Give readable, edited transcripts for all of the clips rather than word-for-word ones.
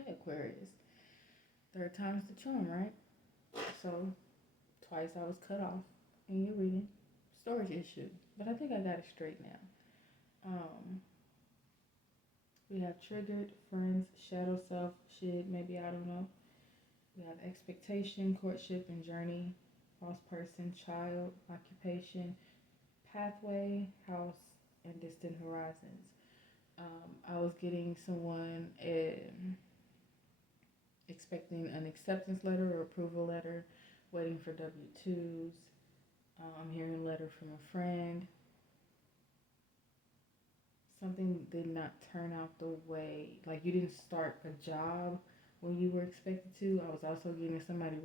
Okay, Aquarius. Third time's the charm, right? So twice I was cut off in your reading. Storage issue. But I think I got it straight now. Um, we have triggered, friends, shadow self, shit, maybe, I don't know. We have expectation, courtship, and journey, false person, child, occupation, pathway, house, and distant horizons. I was getting someone expecting an acceptance letter or approval letter, waiting for W 2s. I'm hearing a letter from a friend. Something did not turn out the way, like you didn't start a job when you were expected to. I was also getting somebody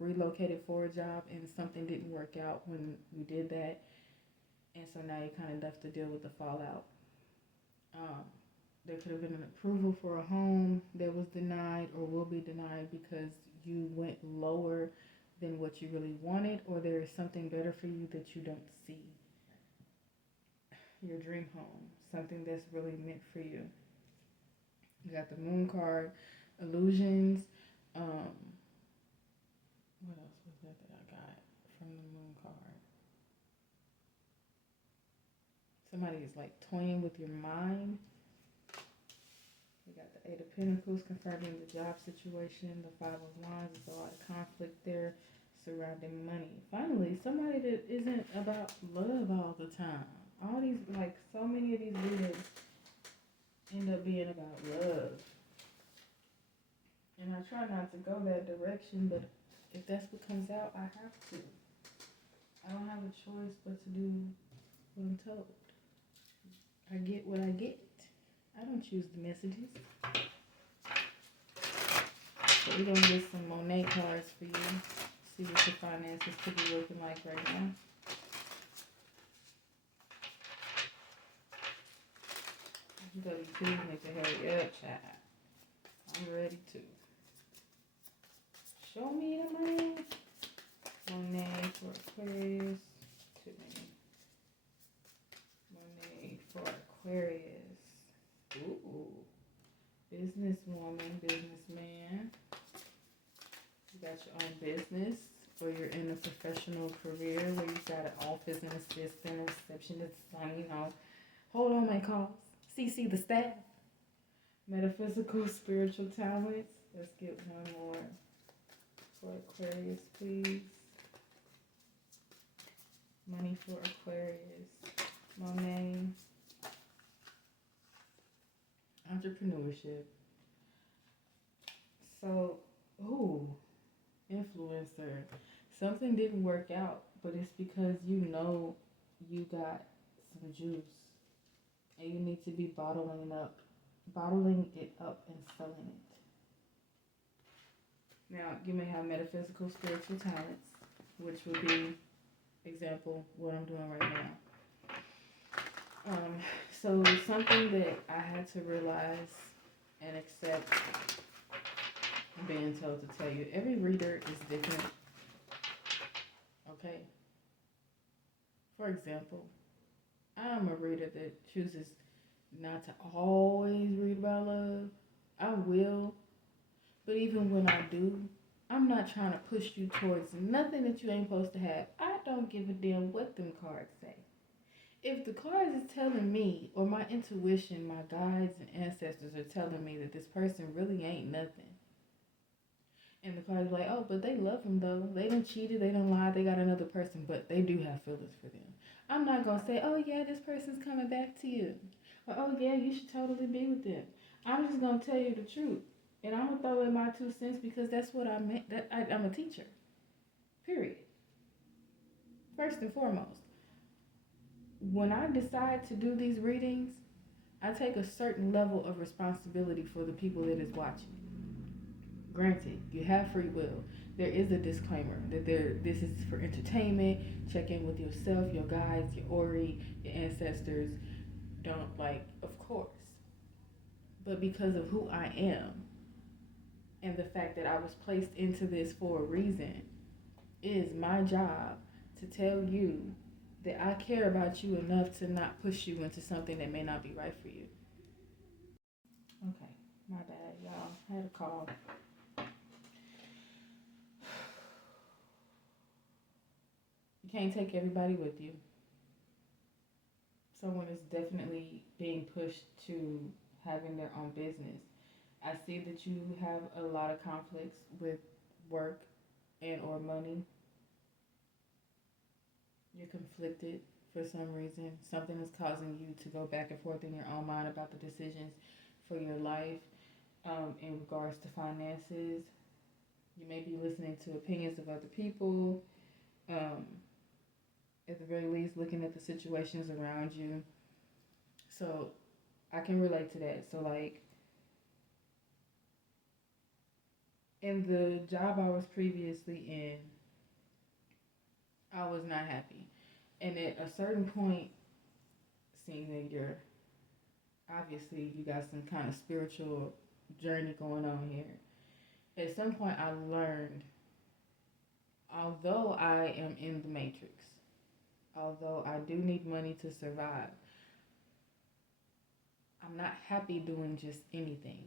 relocated for a job, and something didn't work out when you did that, and so now you kind of left to deal with the fallout. Um, there could have been an approval for a home that was denied or will be denied because you went lower than what you really wanted, or there is something better for you that you don't see. Your dream home, something that's really meant for you. You got the moon card, illusions. Um, what else was that I got from the moon card? Somebody is like toying with your mind. We got the Eight of Pentacles confirming the job situation. The Five of Wands is a lot of conflict there surrounding money. Finally, somebody that isn't about love all the time. All these, like, so many of these readings end up being about love. And I try not to go that direction, but if that's what comes out, I have to. I don't have a choice but to do what I'm told. I get what I get. I don't choose the messages. So we're going to get some Monet cards for you. See what your finances could be looking like right now. W2 need to hurry up, child. I'm ready to. Show me the money. Monet for Aquarius. Too many. Monet for Aquarius. Ooh. Businesswoman, businessman. You got your own business, or you're in a professional career where you got an office and assistant, receptionist, hold on my calls. CC the staff. Metaphysical, spiritual talents. Let's get one more for Aquarius, please. Money for Aquarius. Monet. Entrepreneurship. So, influencer. Something didn't work out, but it's because you know you got some juice and you need to be bottling it up and selling it. Now, you may have metaphysical, spiritual talents, which would be, example, what I'm doing right now. So something that I had to realize and accept being told to tell you, every reader is different. Okay? For example, I'm a reader that chooses not to always read about love. I will, but even when I do, I'm not trying to push you towards nothing that you ain't supposed to have. I don't give a damn what them cards say. If the cards is telling me, or my intuition, my guides and ancestors are telling me that this person really ain't nothing, and the cards like, oh, but they love him though. They done cheated, they done lied, they got another person, but they do have feelings for them. I'm not gonna say, oh yeah, this person's coming back to you, or oh yeah, you should totally be with them. I'm just gonna tell you the truth, and I'm gonna throw in my 2 cents because that's what I meant. I'm a teacher. Period. First and foremost, when I decide to do these readings, I take a certain level of responsibility for the people that is watching. Granted, you have free will. There is a disclaimer that this is for entertainment. Check in with yourself, your guides, your Ori, your ancestors. Don't, of course. But because of who I am and the fact that I was placed into this for a reason, it is my job to tell you that I care about you enough to not push you into something that may not be right for you. Okay, my I had a call. You can't take everybody with you. Someone is definitely being pushed to having their own business. I see that you have a lot of conflicts with work and or money. You're conflicted for some reason. Something is causing you to go back and forth in your own mind about the decisions for your life in regards to finances. You may be listening to opinions of other people. Um, at the very least, looking at the situations around you. So I can relate to that. So, like, in the job I was previously in, I was not happy. And at a certain point, seeing that you're obviously you got some kind of spiritual journey going on here. At some point, I learned, although I am in the matrix, although I do need money to survive, I'm not happy doing just anything.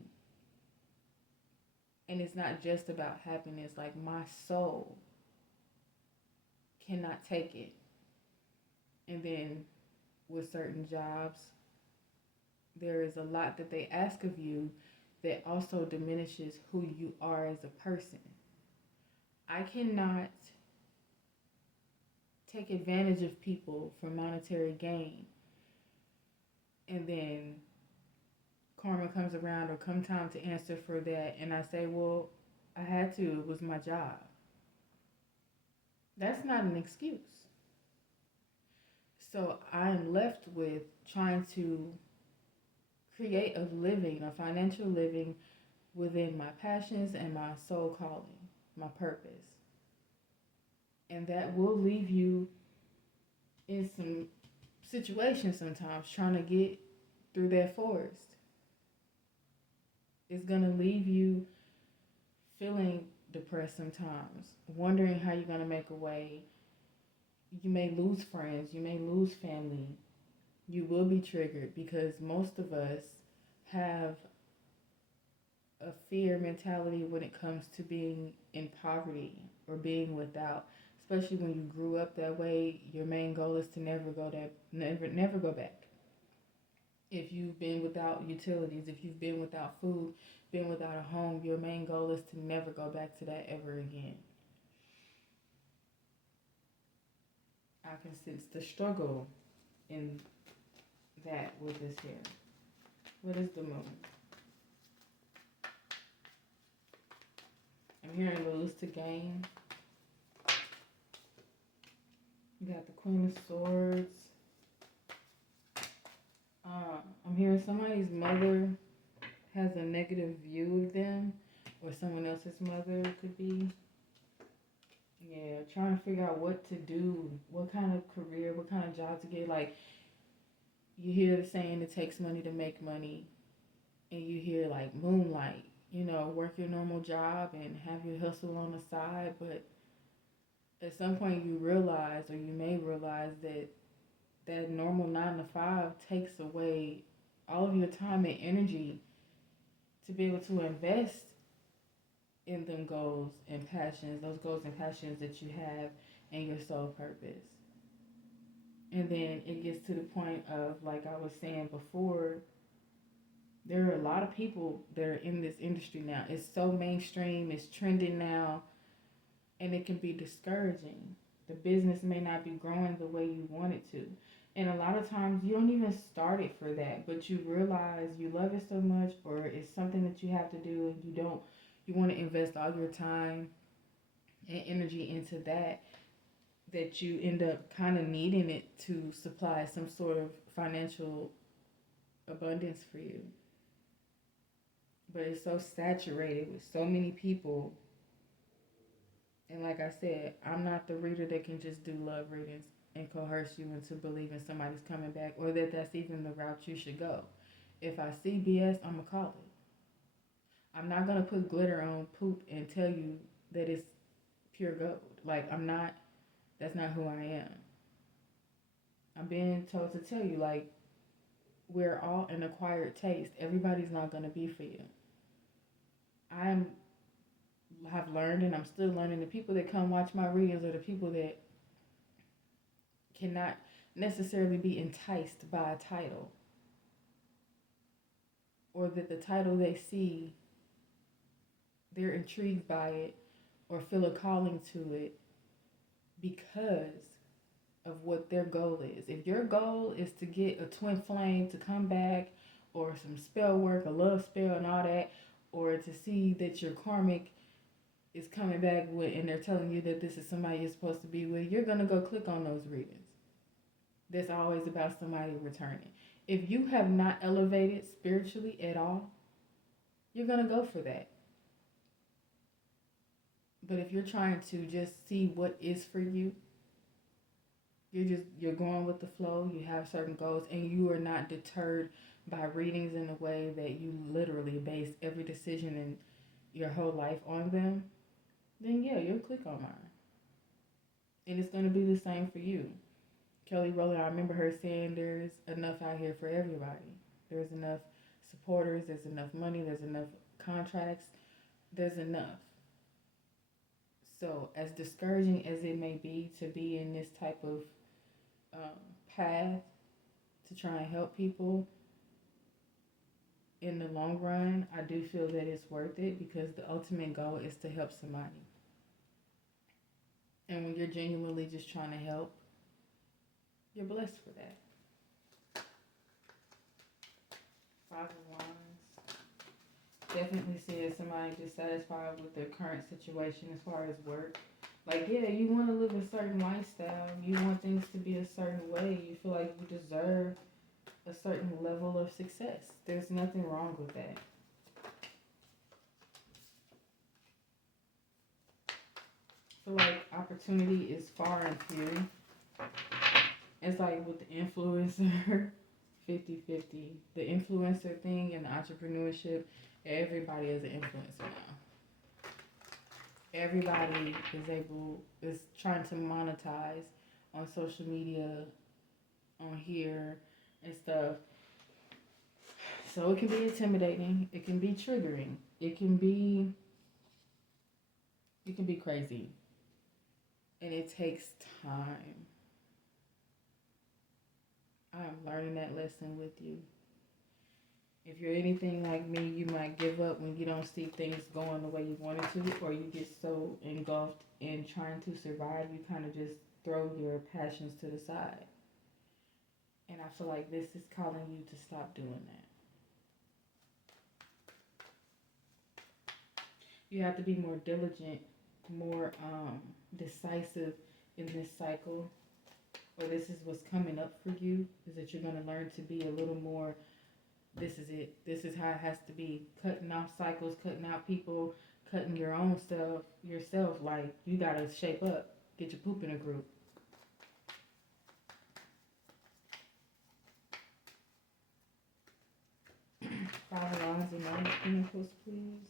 And it's not just about happiness, like my soul cannot take it. And then with certain jobs, there is a lot that they ask of you that also diminishes who you are as a person. I cannot take advantage of people for monetary gain and then karma comes around or come time to answer for that and I say, well, I had to, it was my job. That's not an excuse. So I'm left with trying to create a living, a financial living within my passions and my soul calling, my purpose. And that will leave you in some situations sometimes trying to get through that forest. It's going to leave you feeling depressed sometimes, wondering how you're going to make a way. You may lose friends, you may lose family. You will be triggered because most of us have a fear mentality when it comes to being in poverty or being without. Especially when you grew up that way, your main goal is to never go back. If you've been without utilities, if you've been without food, been without a home, your main goal is to never go back to that ever again. I can sense the struggle in that with this here. What is the moon? I'm hearing lose to gain. You got the Queen of Swords. I'm hearing somebody's mother has a negative view of them, or someone else's mother could be. Yeah, trying to figure out what to do, what kind of career, what kind of job to get. Like, you hear the saying it takes money to make money, and you hear like moonlight, work your normal job and have your hustle on the side, but at some point you realize, or you may realize, that that normal 9 to 5 takes away all of your time and energy to be able to invest in them goals and passions, those goals and passions that you have and your soul purpose. And then it gets to the point of, like I was saying before, there are a lot of people that are in this industry now. It's so mainstream, it's trending now, and it can be discouraging. The business may not be growing the way you want it to. And a lot of times you don't even start it for that, but you realize you love it so much, or it's something that you have to do, and you want to invest all your time and energy into that you end up kind of needing it to supply some sort of financial abundance for you. But it's so saturated with so many people. And like I said, I'm not the reader that can just do love readings and coerce you into believing somebody's coming back, or that that's even the route you should go. If I see BS, I'm going to call it. I'm not going to put glitter on poop and tell you that it's pure gold. Like, that's not who I am. I'm being told to tell you, like, we're all an acquired taste. Everybody's not going to be for you. I'm have learned and I'm still learning, the people that come watch my readings are the people that cannot necessarily be enticed by a title, or that the title they see, they're intrigued by it or feel a calling to it because of what their goal is. If your goal is to get a twin flame to come back, or some spell work, a love spell, and all that, or to see that your karmic is coming back with, and they're telling you that this is somebody you're supposed to be with, you're gonna go click on those readings. That's always about somebody returning. If you have not elevated spiritually at all, you're gonna go for that. But if you're trying to just see what is for you, you're going with the flow, you have certain goals, and you are not deterred by readings in a way that you literally base every decision in your whole life on them, then yeah, you'll click on mine. And it's gonna be the same for you. Kelly Rowland, I remember her saying there's enough out here for everybody. There's enough supporters, there's enough money, there's enough contracts, there's enough. So, as discouraging as it may be to be in this type of path to try and help people, in the long run, I do feel that it's worth it because the ultimate goal is to help somebody. And when you're genuinely just trying to help, you're blessed for that. Five of Wands definitely says somebody dissatisfied with their current situation as far as work. Like, yeah, you want to live a certain lifestyle. You want things to be a certain way. You feel like you deserve a certain level of success. There's nothing wrong with that. I feel like opportunity is far and few. It's like with the influencer, 50-50. The influencer thing and the entrepreneurship, everybody is an influencer now. Everybody is trying to monetize on social media, on here and stuff. So it can be intimidating, it can be triggering, it can be crazy. And it takes time. I'm learning that lesson with you. If you're anything like me, you might give up when you don't see things going the way you want it to, or you get so engulfed in trying to survive, you kind of just throw your passions to the side. And I feel like this is calling you to stop doing that. You have to be more diligent, more decisive in this cycle, or this is what's coming up for you, is that you're going to learn to be a little more, this is it. This is how it has to be. Cutting off cycles, cutting out people, cutting your own stuff, yourself. Like, you got to shape up. Get your poop in a group. Five of Wands and Nine of Pentacles, please.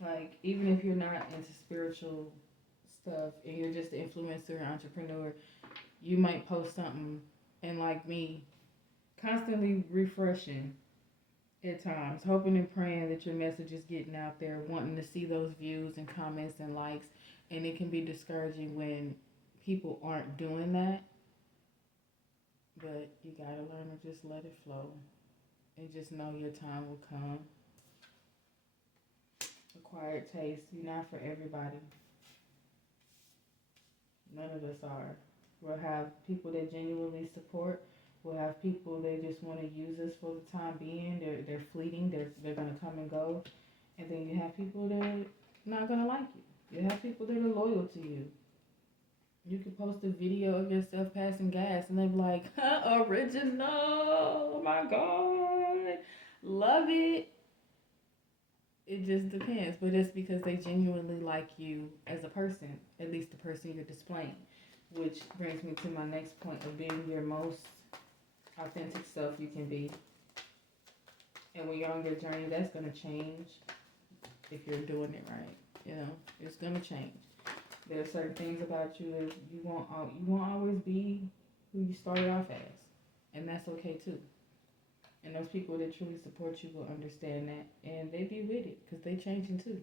Like, even if you're not into spiritual stuff and you're just an influencer, entrepreneur, you might post something and, like me, constantly refreshing at times, hoping and praying that your message is getting out there, wanting to see those views and comments and likes. And it can be discouraging when people aren't doing that. But you gotta learn to just let it flow and just know your time will come. Acquired taste, you're not for everybody. None of us are. We'll have people that genuinely support. We'll have people that just want to use us for the time being. They're fleeting. They're gonna come and go. And then you have people that are not gonna like you. You have people that are loyal to you. You can post a video of yourself passing gas and they're like, original, oh my God, love it. It just depends, but it's because they genuinely like you as a person, at least the person you're displaying. Which brings me to my next point of being your most authentic self you can be. And when you're on your journey, that's going to change if you're doing it right. You know, it's going to change. There are certain things about you that you won't always be who you started off as. And that's okay too. And those people that truly support you will understand that, and they be with it because they changing too.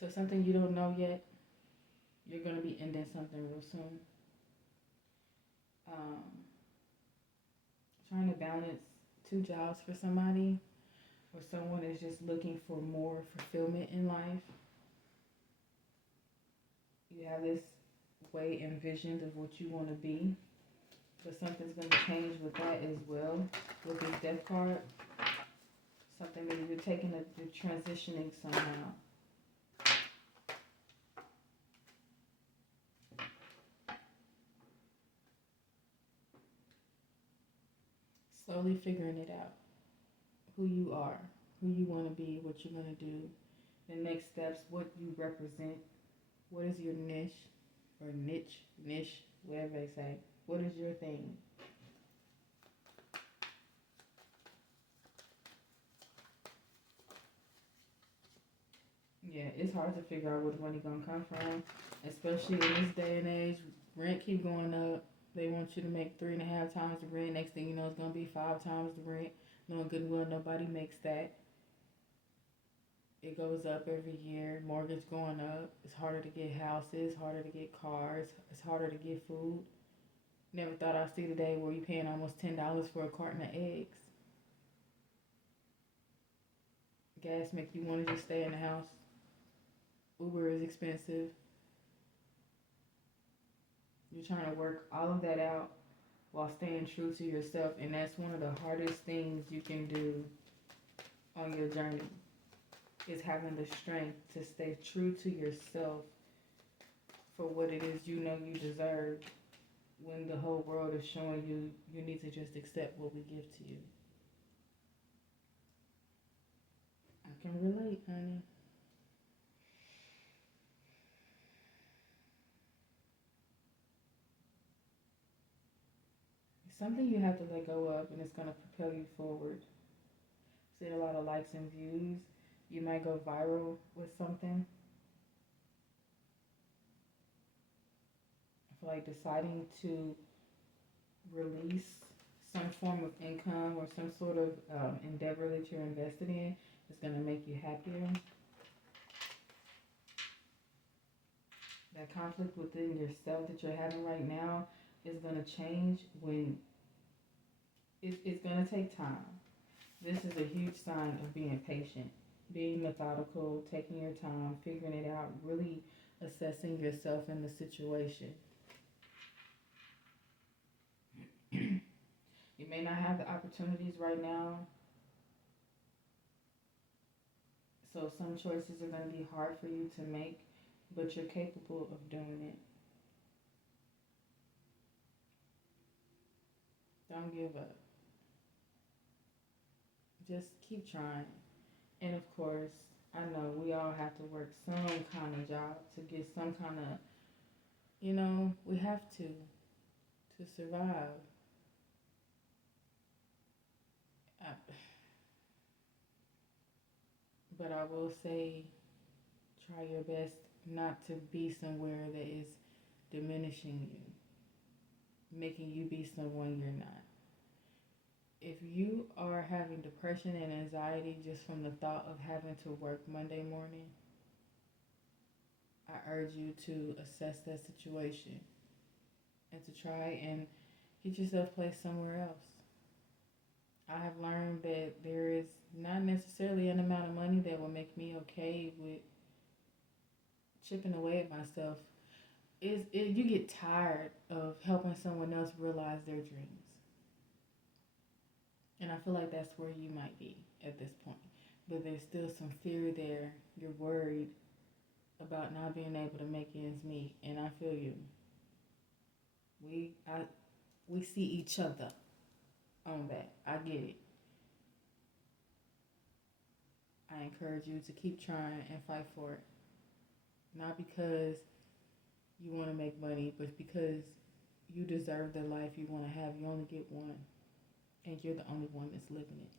So something you don't know yet, you're gonna be ending something real soon. Um, Trying to balance two jobs for somebody, or someone is just looking for more fulfillment in life. You have this way envisioned of what you want to be, but something's going to change with that as well. With this death card, something that you're taking you're transitioning somehow. Slowly figuring it out. Who you are, who you want to be, what you're going to do, the next steps, what you represent, what is your niche, whatever they say. What is your thing? Yeah, it's hard to figure out where the money gonna come from, especially in this day and age. Rent keep going up. They want you to make 3.5 times the rent. Next thing you know, it's gonna be 5 times the rent. Knowing good and well, nobody makes that. It goes up every year. Mortgage going up. It's harder to get houses. Harder to get cars. It's harder to get food. Never thought I'd see the day where you paying almost $10 for a carton of eggs. Gas make you want to just stay in the house. Uber is expensive. You're trying to work all of that out while staying true to yourself, and that's one of the hardest things you can do on your journey, is having the strength to stay true to yourself for what it is you know you deserve, when the whole world is showing you you need to just accept what we give to you. I can relate, honey. It's something you have to let go of, and it's going to propel you forward. See a lot of likes and views. You might go viral with something. I feel like deciding to release some form of income or some sort of endeavor that you're invested in is going to make you happier. That conflict within yourself that you're having right now is going to change when it's going to take time. This is a huge sign of being patient, being methodical, taking your time, figuring it out, really assessing yourself in the situation. You may not have the opportunities right now, so some choices are going to be hard for you to make, but you're capable of doing it. Don't give up. Just keep trying. And of course, I know we all have to work some kind of job to get some kind of, we have to survive. I, but I will say, try your best not to be somewhere that is diminishing you, making you be someone you're not. If you are having depression and anxiety just from the thought of having to work Monday morning, I urge you to assess that situation and to try and get yourself placed somewhere else. I have learned that there is not necessarily an amount of money that will make me okay with chipping away at myself. You get tired of helping someone else realize their dreams. And I feel like that's where you might be at this point. But there's still some fear there. You're worried about not being able to make ends meet. And I feel you. I we see each other on that. I get it. I encourage you to keep trying and fight for it. Not because you want to make money, but because you deserve the life you want to have. You only get one, and you're the only one that's living it.